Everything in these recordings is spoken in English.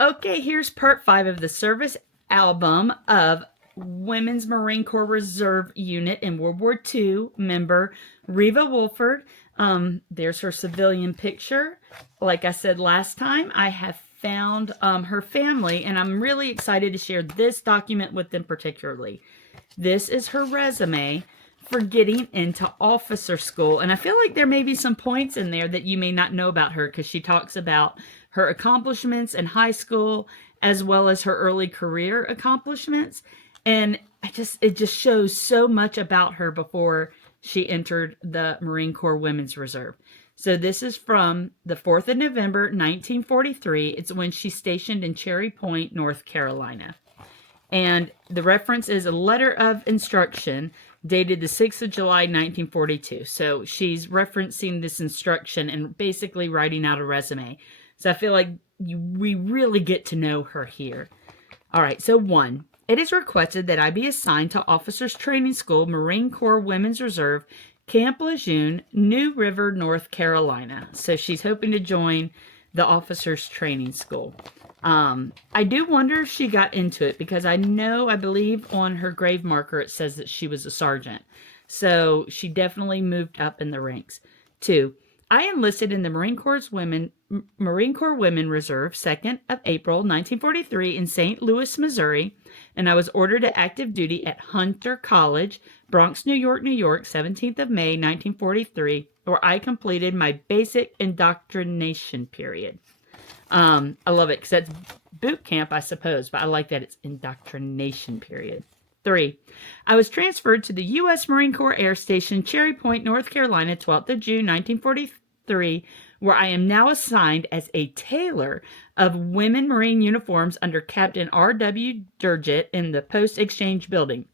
Okay, here's part 5 of the service album of Women's Marine Corps Reserve Unit in World War II member Reva Wolford. There's her civilian picture. Like I said last time, I have found her family, and I'm really excited to share this document with them particularly. This is her resume for getting into officer school. And I feel like there may be some points in there that you may not know about her, because she talks about her accomplishments in high school as well as her early career accomplishments. And it just shows so much about her before she entered the Marine Corps Women's Reserve. So this is from the 4th of November, 1943. It's when she's stationed in Cherry Point, North Carolina. And the reference is a letter of instruction dated the 6th of July, 1942. So she's referencing this instruction and basically writing out a resume. So I feel like we really get to know her here. All right, so 1. It is requested that I be assigned to Officers Training School, Marine Corps Women's Reserve, Camp Lejeune, New River, North Carolina. So she's hoping to join the Officers Training School. I do wonder if she got into it, because I believe on her grave marker it says that she was a sergeant. So she definitely moved up in the ranks. 2. I enlisted in the Marine Corps Women Reserve 2nd of April 1943 in St. Louis, Missouri, and I was ordered to active duty at Hunter College, Bronx, New York, 17th of May 1943, where I completed my basic indoctrination period. I love it because that's boot camp, I suppose, but I like that it's indoctrination period. 3. I was transferred to the U.S. Marine Corps Air Station, Cherry Point, North Carolina, 12th of June, 1943, where I am now assigned as a tailor of women Marine uniforms under Captain R.W. Durgett in the Post-Exchange Building.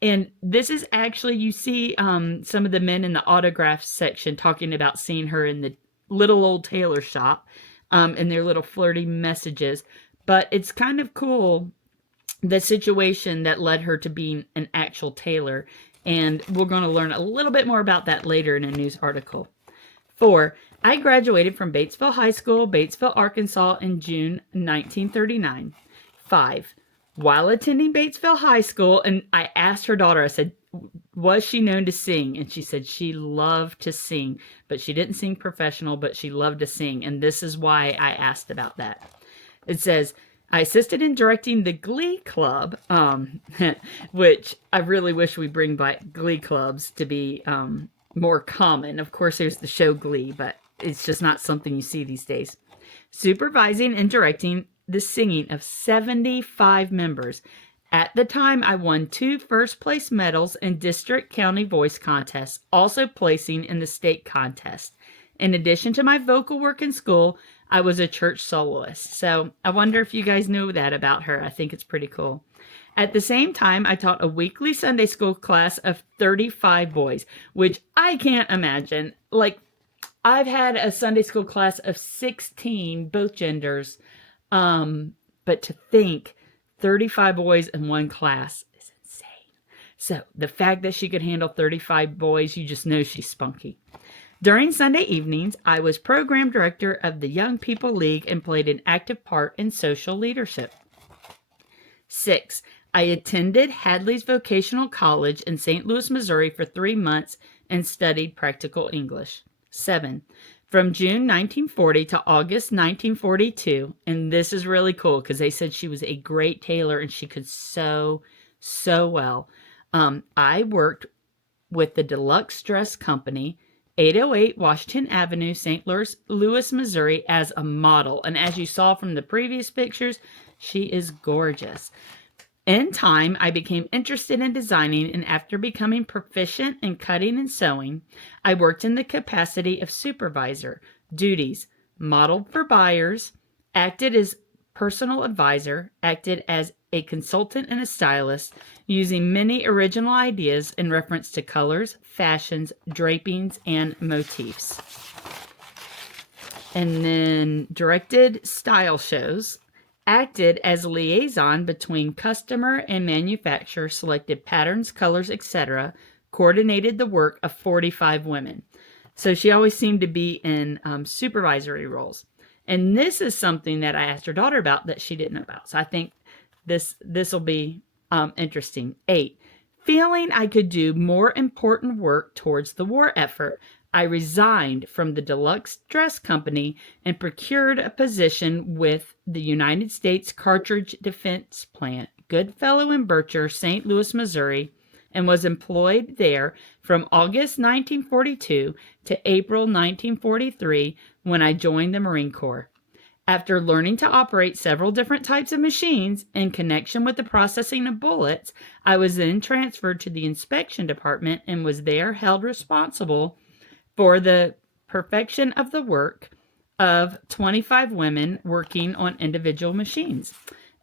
And this is actually, you see some of the men in the autograph section talking about seeing her in the little old tailor shop and their little flirty messages. But it's kind of cool, the situation that led her to being an actual tailor. And we're going to learn a little bit more about that later in a news article. 4. I graduated from Batesville High School, Batesville, Arkansas in June 1939. 5. While attending Batesville High School, and I asked her daughter, I said, was she known to sing? And she said she loved to sing, but she didn't sing professional, but she loved to sing. And this is why I asked about that. It says, I assisted in directing the Glee Club, which I really wish we bring back Glee Clubs to be more common. Of course, there's the show Glee, but it's just not something you see these days. Supervising and directing the singing of 75 members. At the time, I won 2 first-place medals in district county voice contests, also placing in the state contest. In addition to my vocal work in school, I was a church soloist. So I wonder if you guys know that about her. I think it's pretty cool. At the same time, I taught a weekly Sunday school class of 35 boys, which I can't imagine. Like, I've had a Sunday school class of 16, both genders. But to think 35 boys in one class is insane. So the fact that she could handle 35 boys, you just know she's spunky. During Sunday evenings, I was program director of the Young People League and played an active part in social leadership. 6. I attended Hadley's Vocational College in St. Louis, Missouri for 3 months and studied practical English. 7. From June 1940 to August 1942, and this is really cool because they said she was a great tailor and she could sew so well. I worked with the Deluxe Dress Company, 808 Washington Avenue, St. Louis, Missouri, as a model. And as you saw from the previous pictures, she is gorgeous. In time, I became interested in designing, and after becoming proficient in cutting and sewing, I worked in the capacity of supervisor, duties, modeled for buyers, acted as personal advisor, acted as a consultant and a stylist, using many original ideas in reference to colors, fashions, drapings, and motifs. And then directed style shows, acted as liaison between customer and manufacturer, selected patterns, colors, etc., coordinated the work of 45 women. So she always seemed to be in supervisory roles. And this is something that I asked her daughter about that she didn't know about. So I think this will be interesting. 8, feeling I could do more important work towards the war effort, I resigned from the Deluxe Dress Company and procured a position with the United States Cartridge Defense Plant, Goodfellow and Bircher, St. Louis, Missouri, and was employed there from August 1942 to April 1943 when I joined the Marine Corps. After learning to operate several different types of machines in connection with the processing of bullets, I was then transferred to the inspection department and was there held responsible for the perfection of the work of 25 women working on individual machines.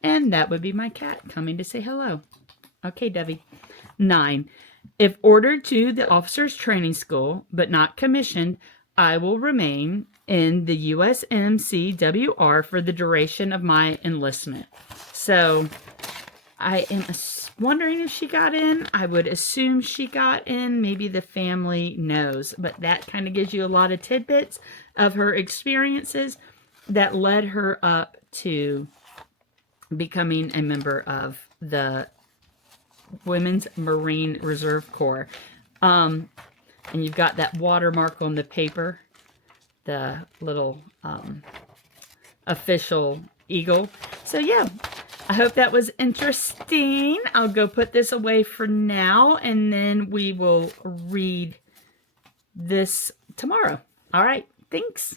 And that would be my cat coming to say hello. Okay, Debbie. 9, if ordered to the officers' training school, but not commissioned, I will remain in the U.S. MCWR for the duration of my enlistment. So I am wondering if she got in. I would assume she got in. Maybe the family knows. But that kind of gives you a lot of tidbits of her experiences that led her up to becoming a member of the Women's Marine Reserve Corps. And you've got that watermark on the paper, the little official eagle. So yeah, I hope that was interesting. I'll go put this away for now, and then we will read this tomorrow. All right, thanks.